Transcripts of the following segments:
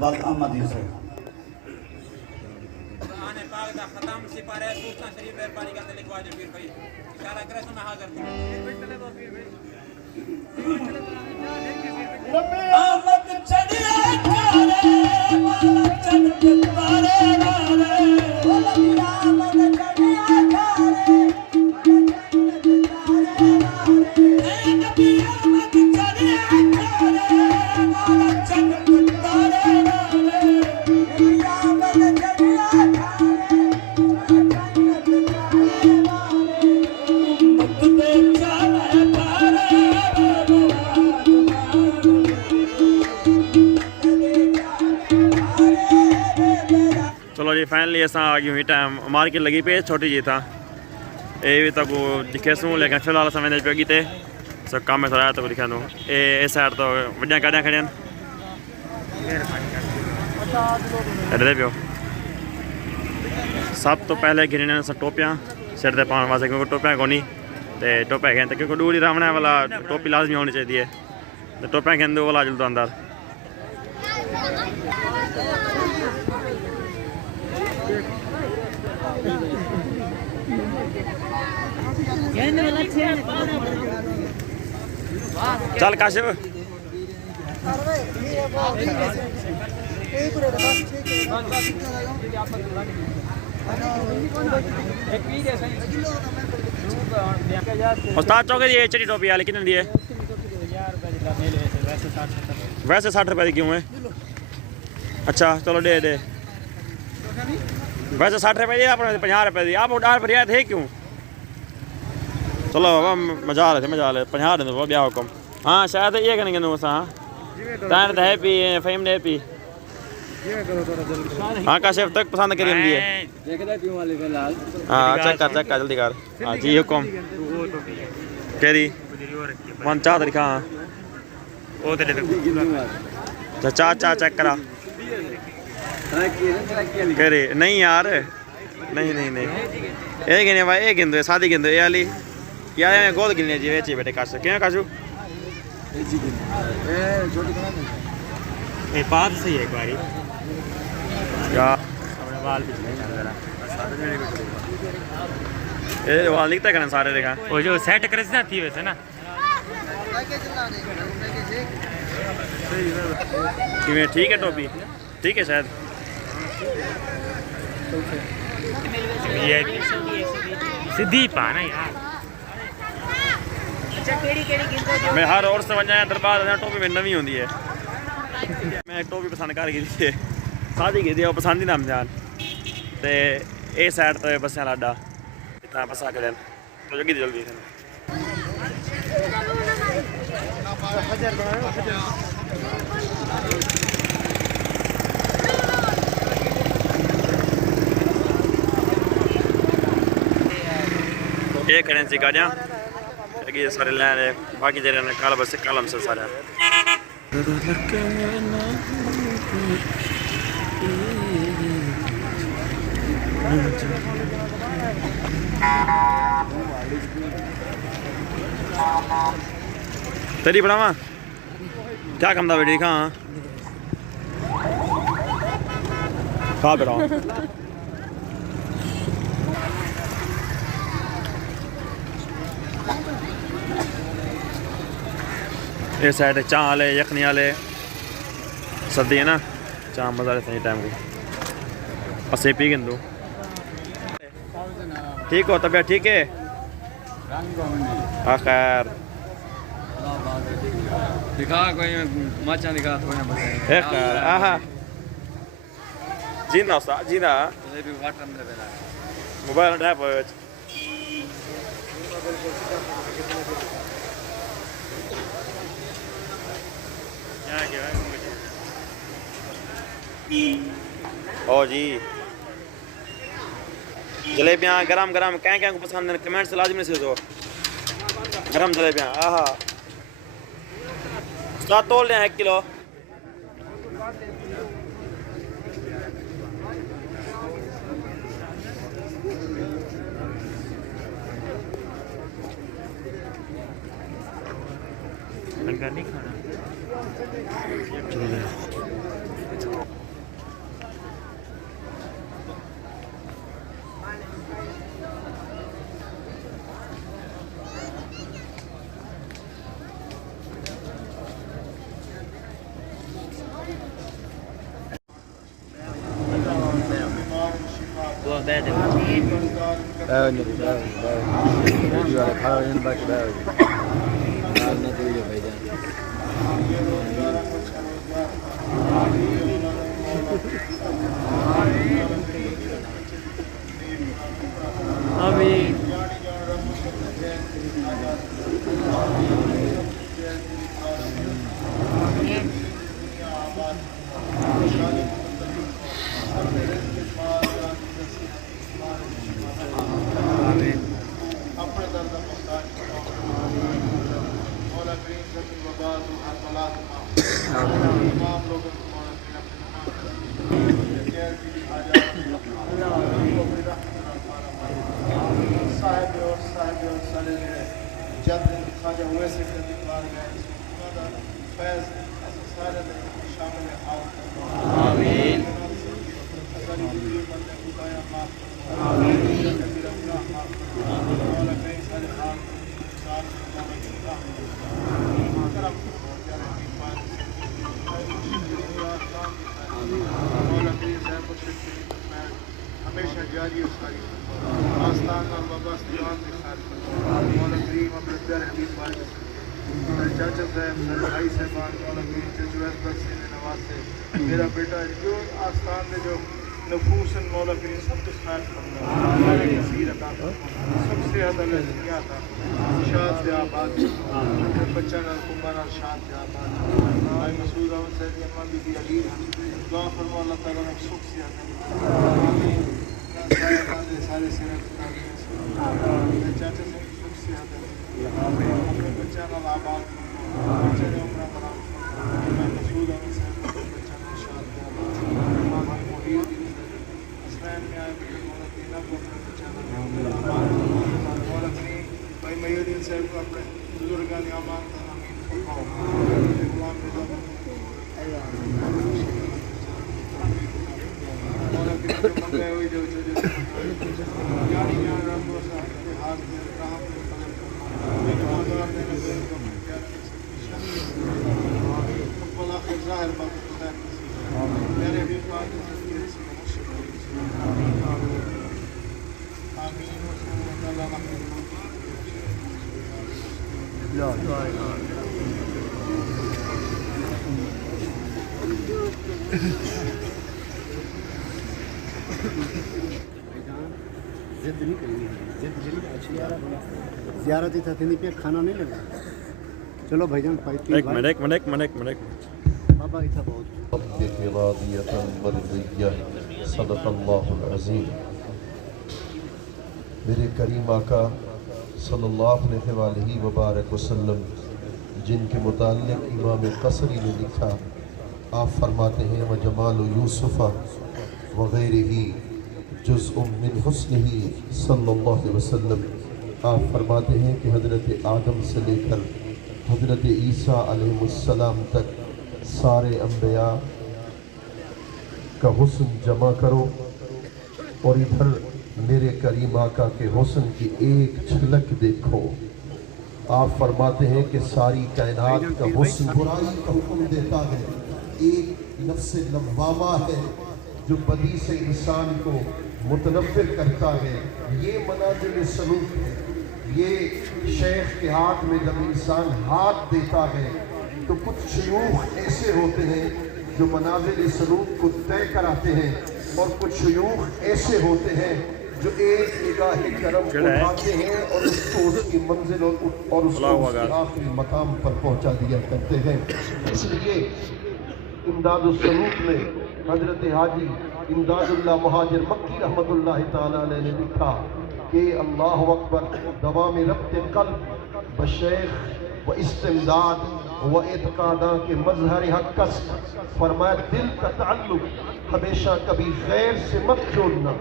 بس آمدی سے آنے پاک دا ختم سپارے سوچنا شریف مہربانی کرتے لکھوا جو پیر بھائی اشارہ کرے تو میں حاضر ہوں آمد چڑیا چارے مالا چند تارے نارے آمد چڑیا چارے چلو جی فائنلی اصل آ گئی ہوئی ٹائم مارکیٹ لگی پی چھوٹی جی تھا یہ بھی تک دکھے سوں لیکن فی الحال سمجھ پہ اگی سب کام ہے سرایا تک دکھا دوں یہ اس سائڈ تو وڈیاں گاڑیاں کھڑی ادھر پیو سب تو پہلے گرنے سب ٹوپیاں سر تے پاؤن واسطے کیونکہ ٹوپیاں کونی تے ٹوپیاں کھین کیونکہ دور ہی رامنے والا ٹوپی لازمی ہونی چاہیے تو ٹوپیاں کھین دو والا جلدو اندر چل کاشف استاد چوکے دی چٹی ٹوپی والی کتنے دی ہے ویسے 60 روپے دی کیوں ہے اچھا چلو دے دے ویسے 60 روپے دی آپ 50 روپے دی آپ 10 روپے تھے کیوں چلو بابا مزہ لے 50 دیں بابا بیا حکم ہاں شاید یہ کریں گے ہاں تین تو ہیپی فہیم نے ہیپی ہاں کاشف تک پسند کری ہم دیے ہاں چیک کر جلدی کر ہاں جی حکم کیری من چاہ دکھا ہاں چاہ چیک کرا کیری نہیں یار نہیں یہ گنے بھائی یہ گندو سادی گندو یہ والی یا گود گننے جی ویچی بیٹے کاش کیوں کاشو بات صحیح ہے ایک باری یہ وال لکھتا کریں سارے دیکھا وہ جو سیٹ کرے نا تھی ویسے نا ٹھیک ہے ٹوپی ٹھیک ہے شاید سدھی پانا یار میں ہر اور سے وجہ دربار ٹوپی میں نوی ہوندی ہے میں ٹوپی پسند کر گئی تھی سادی کی تھی وہ پسند ہی نہ جان تے اے سائڈ تو بسیاں لاڈا اتنا بسا کریں تو جگی جلدی یہ کھڑے سی گاڑیاں یہ سارے لین ہے باقی جرے نے کالا بس کالم سے سارے تیری بڑھاوا کیا کم دا بیٹی کھاں کھا بیٹھا یہ سائڈ چاہ والے یخنی والے سردی ہے نا چاہ مزہ لیتے ہیں ٹائم کو اسے پی گندو ٹھیک ہو طبیعت ٹھیک ہے خیر دکھا کوئی ماچا دکھا تھوڑا خیر آہا جینا استاد جینا موبائل اٹھایا پوچھ او جی جلیبیاں گرم گرم کہیں کہیں کو پسند ہیں کمنٹ سے لازمی سے دو گرم جلیبیاں آہا استاد تول لیں 1 کلو لنگر نہیں کھانا ہمیشہ جاری و ساری آستان اور وابست دیوان کے خیر مولا کریم اپنے پیارے حبیب پاک چاچا صاحب سر بھائی صاحبان مولا کریم چچو احمد سے نواز سے میرا بیٹا جو آستان میں جو نفوس مولا کریم سب کے خیر فرما کثیر عطا سب سے زیادہ لذیا تھا شاد سے آباد بچہ نہ حکومہ نہ شاد سے آباد آئی مسعود احمد صاحب امام بی بی علی دعا فرما اللہ تعالیٰ نے سکھ سے آتا سارے صرف چاچا سے سکھ سے آتا اپنے بچہ نہ آباد بچہ نے عمرہ بنا مسعود احمد صاحب بچہ نے شاد سے آباد بھائی محیط اسلام میں آئے بچے مولا دینا کو اپنے بچہ نہ مولا کریم بھائی میودین صاحب کو اپنے بزرگان امان تھا امین فرماؤ غلام نظام مولا کریم جو منگائے ہوئی جو یعنی یہاں رب و صاحب کے ہاتھ میں رحم میں قدر فرماؤ ایک آزار دینا بہن کو اپنے پیارے میں سب اقبال آخر ظاہر باقی خیر نصیب پیارے بھی پاک زندگی سے آمین اللہ رحمت ضد نہیں کرنی ہے ضد جی اچھی زیارت ہی تھا پہ کھانا نہیں لگا چلو بھائی جان ایک منٹ بابا ہی تھا بہت راضية مرضية صدق اللہ العظیم. میرے کریم آقا صلی اللہ علیہ وآلہ وبارک وسلم جن کے متعلق امام قصری نے لکھا، آپ فرماتے ہیں وجمال یوسف وغیرہ جزء من حسنہ صلی اللہ علیہ وسلم. آپ فرماتے ہیں کہ حضرت آدم سے لے کر حضرت عیسیٰ علیہ السلام تک سارے انبیاء کا حسن جمع کرو اور ادھر میرے کریم آقا کے حسن کی ایک جھلک دیکھو. آپ فرماتے ہیں کہ ساری کائنات کا حسن برائی کا حکم دیتا ہے، ایک نفس لوامہ ہے جو بدی سے انسان کو متنفر کرتا ہے. یہ منازل سلوک ہے. یہ شیخ کے ہاتھ میں جب انسان ہاتھ دیتا ہے تو کچھ شیوخ ایسے ہوتے ہیں جو منازل سلوک کو طے کراتے ہیں، اور کچھ شیوخ ایسے ہوتے ہیں جو ایک نگاہ کرم اٹھاتے ہیں اور اس کو اس کی منزل اور اس کو اس کے آخری مقام پر پہنچا دیا کرتے ہیں. اس لیے امداد السلوک میں حضرت حاجی امداد اللہ مہاجر مکی رحمت اللہ تعالیٰ علیہ نے لکھا کہ اللہ اکبر دوام ربط قلب بشیخ و استمداد و اعتقاداں کے مظہر حق است. فرمایا دل کا تعلق ہمیشہ کبھی غیر سے مت جوڑنا،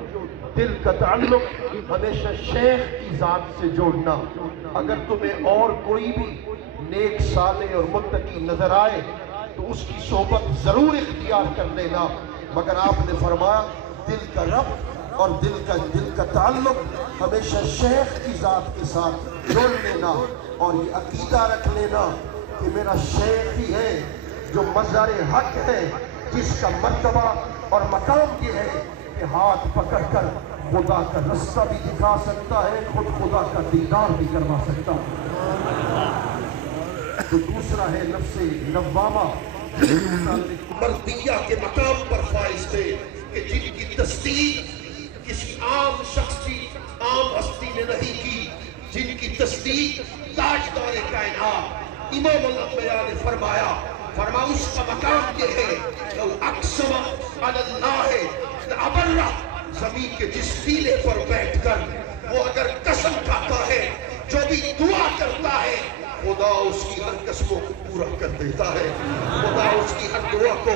دل کا تعلق ہمیشہ شیخ کی ذات سے جوڑنا. اگر تمہیں اور کوئی بھی نیک صالح اور متقی نظر آئے تو اس کی صحبت ضرور اختیار کر لینا، مگر آپ نے فرمایا دل کا ربط اور دل کا تعلق ہمیشہ شیخ کی ذات کے ساتھ جوڑ لینا، اور یہ عقیدہ رکھ لینا کہ میرا شیخ ہی ہے جو مظہر حق ہے، جس کا مرتبہ اور مقام یہ ہے کہ ہاتھ پکڑ کر خدا کا رستہ بھی دکھا سکتا ہے، خود خدا کا دیدار بھی کروا سکتا ہے۔ تو دوسرا ہے نفس لوامہ، مردیہ کے مقام پر فائز تھے کہ جن کی تصدیق کسی عام شخص کی، عام ہستی نے نہیں کی، جن کی تصدیق تاجدار کائنات امام الانبیاء نے فرمایا اس کا مقام یہ ہے لو اقسم علی اللہ لابرہ، زمین کے جس ٹیلے پر بیٹھ کر وہ اگر قسم کھاتا ہے، جو بھی دعا کرتا ہے، خدا اس کی ہر قسموں کو پورا کر دیتا ہے، خدا اس کی ہر دعا کو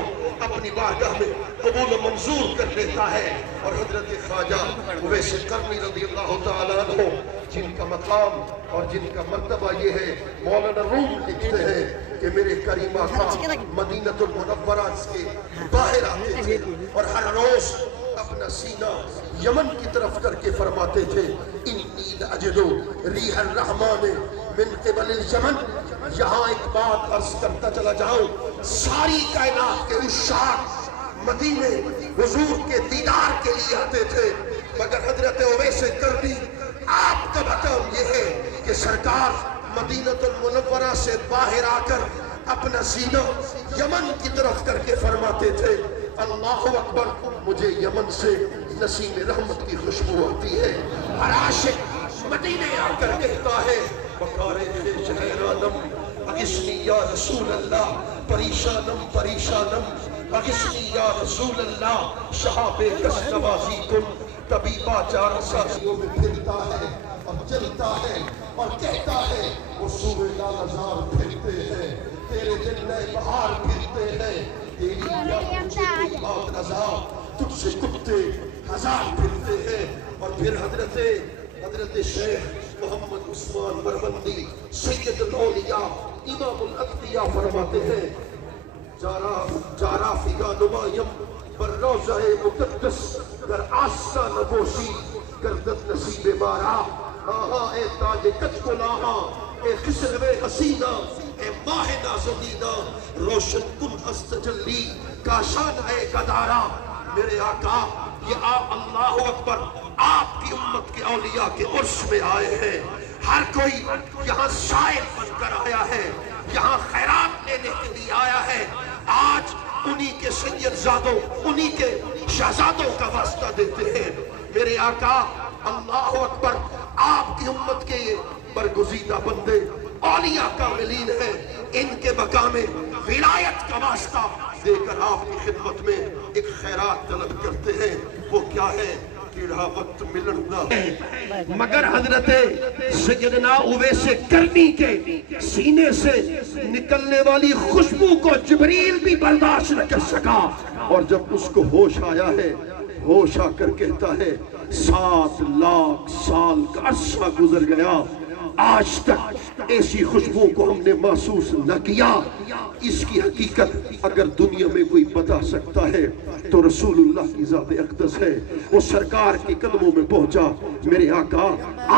اپنی بارگاہ میں قبول و منظور کر لیتا ہے۔ اور حضرت خواجہ اویس قرنی رضی اللہ تعالیٰ عنہ، جن کا مقام اور جن کا مرتبہ یہ ہے، مولانا روم لکھتے ہیں کہ میرے کریم آقا مدینہ المنورہ کے باہر آتے تھے اور ہر روز اپنا سینہ یمن کی طرف کر کے فرماتے تھے انی لاجدو ریح الرحمن من قبل الیمن۔ یہاں ایک بات عرض کرتا چلا جاؤں، ساری کائنات کے عشاق مدینے حضور کے دیدار کے لیے آتے تھے، مگر حضرت اویس قرنی آپ کا مقام یہ ہے کہ سرکار مدینہ المنورہ سے باہر آ کر اپنا سینہ یمن کی طرف کر کے فرماتے تھے اللہ اکبر، مجھے یمن سے نسیم رحمت کی خوشبو آتی ہے۔ ہر عاشق مدینے آ کر کہتا ہے بکارے شہرانم اغثنی یا رسول اللہ، پریشانم پریشانم اغثنی یا رسول اللہ، شہاب کس نوازی کن طبیبہ چار سازیوں میں پھرتا ہے اور چلتا ہے اور کہتا ہے وہ سورہ لالزار پھرتے ہیں، تیرے دل میں بہار پھرتے ہیں، تیری بات رضا تجھ سے کتے ہزار پھرتے ہیں۔ اور پھر حضرت شیخ محمد عثمان مرمندی سید الاولیاء امام الانبیاء فرماتے ہیں جارا فیگا نمایم بر روضہ مقدس گر آسا نبوشی گردت نصیب مارا، آہا اے تاج کچ کو لاہا، اے خسرو حسینہ، اے ماہ نازنینہ، روشن کن از تجلی کاشان اے گدارا۔ میرے آقا یہ آپ اللہ اکبر آپ کی امت کے اولیاء کے عرش میں آئے ہیں، ہر کوئی یہاں شاعر بن کر آیا ہے، یہاں خیرات لینے کے لیے آیا ہے۔ آج انہی کے سید زادوں، انہی کے شہزادوں کا واسطہ دیتے ہیں۔ میرے آقا اللہ اکبر آپ کی امت کے یہ برگزیدہ بندے اولیاء کاملین ہیں، ان کے مقام ولایت کا واسطہ دے کر آپ کی خدمت میں ایک خیرات طلب کرتے ہیں۔ وہ کیا ہے؟ کیڑا وقت ملنا ہے، مگر حضرت سیدنا اویس قرنی کے سینے سے نکلنے والی خوشبو کو جبریل بھی برداشت نہ کر سکا، اور جب اس کو ہوش آیا ہے، ہوش آ کر کہتا ہے 7 لاکھ سال کا عرصہ گزر گیا، آج تک ایسی خوشبو کو ہم نے محسوس نہ کیا۔ اس کی حقیقت اگر دنیا میں کوئی بتا سکتا ہے تو رسول اللہ کی ذات اقدس ہے۔ وہ سرکار کے قدموں میں پہنچا۔ میرے آقا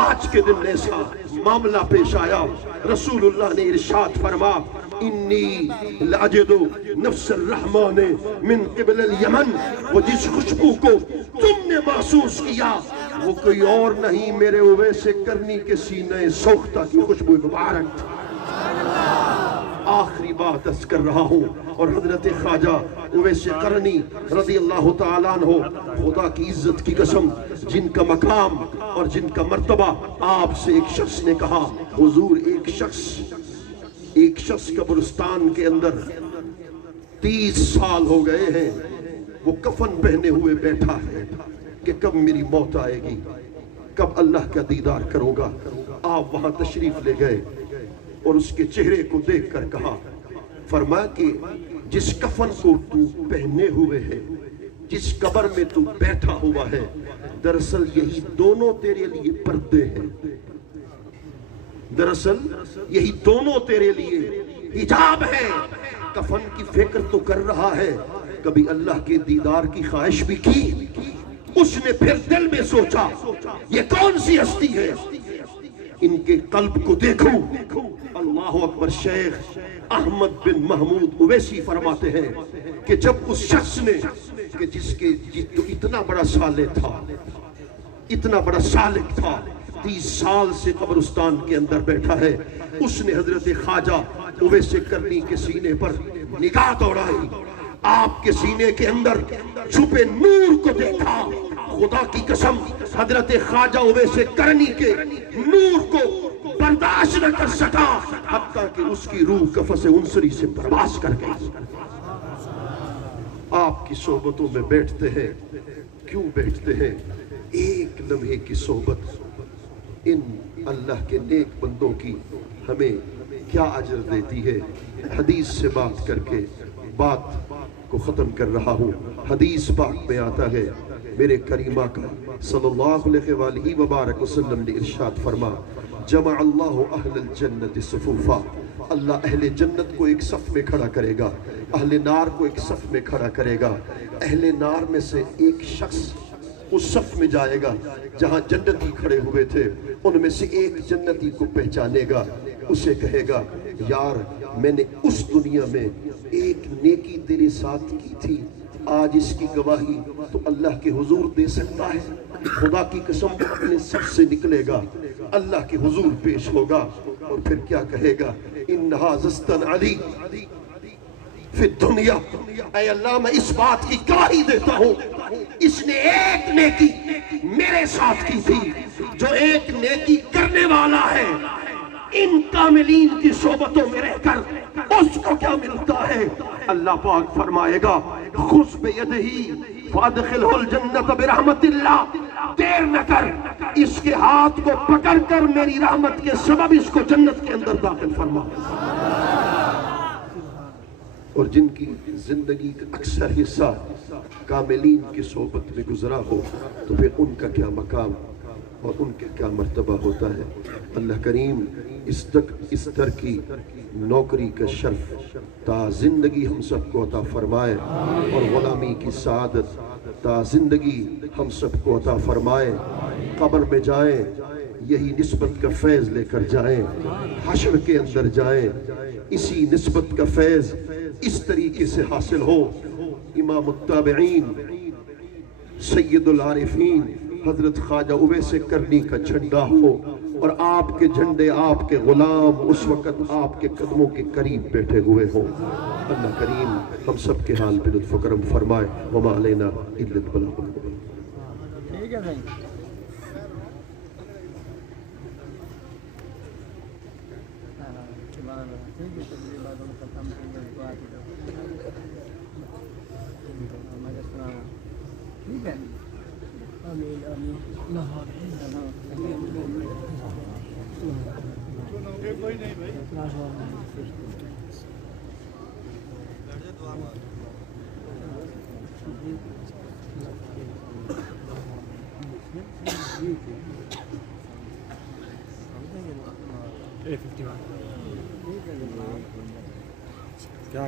آج کے دن ایسا معاملہ پیش آیا، رسول اللہ نے ارشاد فرما انی لاجدو نفس الرحمن من قبل الیمن، وہ جس خوشبو کو تم نے محسوس کیا وہ کوئی اور نہیں، میرے اویس قرنی کے سینے سوختہ کی خوشبو مبارک تھی۔ آخری بات عرض کر رہا ہوں، اور حضرت خواجہ اویس قرنی رضی اللہ تعالیٰ عنہ، خدا کی عزت کی قسم، جن کا مقام اور جن کا مرتبہ، آپ سے ایک شخص نے کہا حضور ایک شخص قبرستان کے اندر 30 سال ہو گئے ہیں، وہ کفن پہنے ہوئے بیٹھا ہے کہ کب میری موت آئے گی، کب اللہ کا دیدار کروں گا۔ آپ وہاں تشریف لے گئے اور اس کے چہرے کو دیکھ کر کہا، فرمایا کہ جس کفن کو تو پہنے ہوئے ہے، جس قبر میں تو بیٹھا ہوا ہے، دراصل یہی دونوں تیرے لیے پردے ہیں، دراصل یہی دونوں تیرے لیے حجاب ہے۔ کفن کی فکر تو کر رہا ہے، کبھی اللہ کے دیدار کی خواہش بھی کی؟ اس نے پھر دل میں سوچا یہ کون سی ہستی ہے، ان کے قلب کو دیکھوں۔ اللہ اکبر۔ شیخ احمد بن محمود اویسی فرماتے ہیں کہ جب اس شخص نے کہ جس کے جو اتنا بڑا صالح تھا، اتنا بڑا سالک تھا، 30 سال سے قبرستان کے اندر بیٹھا ہے، اس نے حضرت خواجہ اویس کرنی کے سینے پر نگاہ دوڑائی، آپ کے سینے کے اندر چھپے نور کو دیکھا۔ خدا کی قسم حضرت خواجہ اویس کرنی کے نور کو برداشت نہ کر سکا، حتیٰ کہ اس کی روح قفس عنصری سے پرواز کر گئی۔ آپ کی صحبتوں میں بیٹھتے ہیں، کیوں بیٹھتے ہیں؟ ایک لمحے کی صحبت ان اللہ کے نیک بندوں کی ہمیں کیا اجر دیتی ہے۔ حدیث سے بات کر کے بات کو ختم کر رہا ہوں۔ حدیث پاک میں آتا ہے، میرے کریم آقا صلی اللہ علیہ وآلہ وبارک وسلم نے ارشاد فرما، جمع اللہ اہل الجنت صفوفا، اللہ اہل جنت کو ایک صف میں کھڑا کرے گا، اہل نار کو ایک صف میں کھڑا کرے گا۔ اہل نار میں سے ایک شخص اس صف میں جائے گا جہاں جنتی کھڑے ہوئے تھے، ان میں سے ایک جنتی کو پہچانے گا، اسے کہے گا یار میں نے اس دنیا میں ایک نیکی تیرے ساتھ کی تھی، آج اس کی گواہی تو اللہ کے حضور دے سکتا ہے۔ خدا کی قسم اپنے صف سے نکلے گا، اللہ کے حضور پیش ہوگا، اور پھر کیا کہے گا؟ انہا زستن علی فی الدنیا، اے اللہ میں اس بات کی گواہی دیتا ہوں اس نے ایک نیکی میرے ساتھ کی تھی۔ جو ایک نیکی کرنے والا ہے ان کاملین کی صحبتوں میں رہ کر اس کو کیا ملتا ہے؟ اللہ پاک فرمائے گا خذ بیدہی فادخلہ الجنت برحمت اللہ، دیر نہ کر، اس کے ہاتھ کو پکڑ کر میری رحمت کے سبب اس کو جنت کے اندر داخل فرما۔ اور جن کی زندگی کا اکثر حصہ کاملین کی صحبت میں گزرا ہو تو پھر ان کا کیا مقام اور ان کا کیا مرتبہ ہوتا ہے۔ اللہ کریم اس در کی نوکری کا شرف تا زندگی ہم سب کو عطا فرمائے، اور غلامی کی سعادت تا زندگی ہم سب کو عطا فرمائے۔ قبر میں جائیں یہی نسبت کا فیض لے کر جائیں، حشر کے اندر جائیں اسی نسبت کا فیض اس طریقے سے حاصل ہو۔ امام التابعین سید العارفین حضرت خواجہ اویس کرنی کا جھنڈا ہو، اور آپ کے جھنڈے، آپ کے غلام اس وقت آپ کے قدموں کے قریب بیٹھے ہوئے ہوں۔ اللہ کریم ہم سب کے حال پہ لطف و کرم فرمائے۔ وما علینا الا البلاغ المبین۔ ٹھیک ہے بھائی۔ ٹھیک ہے۔ کیا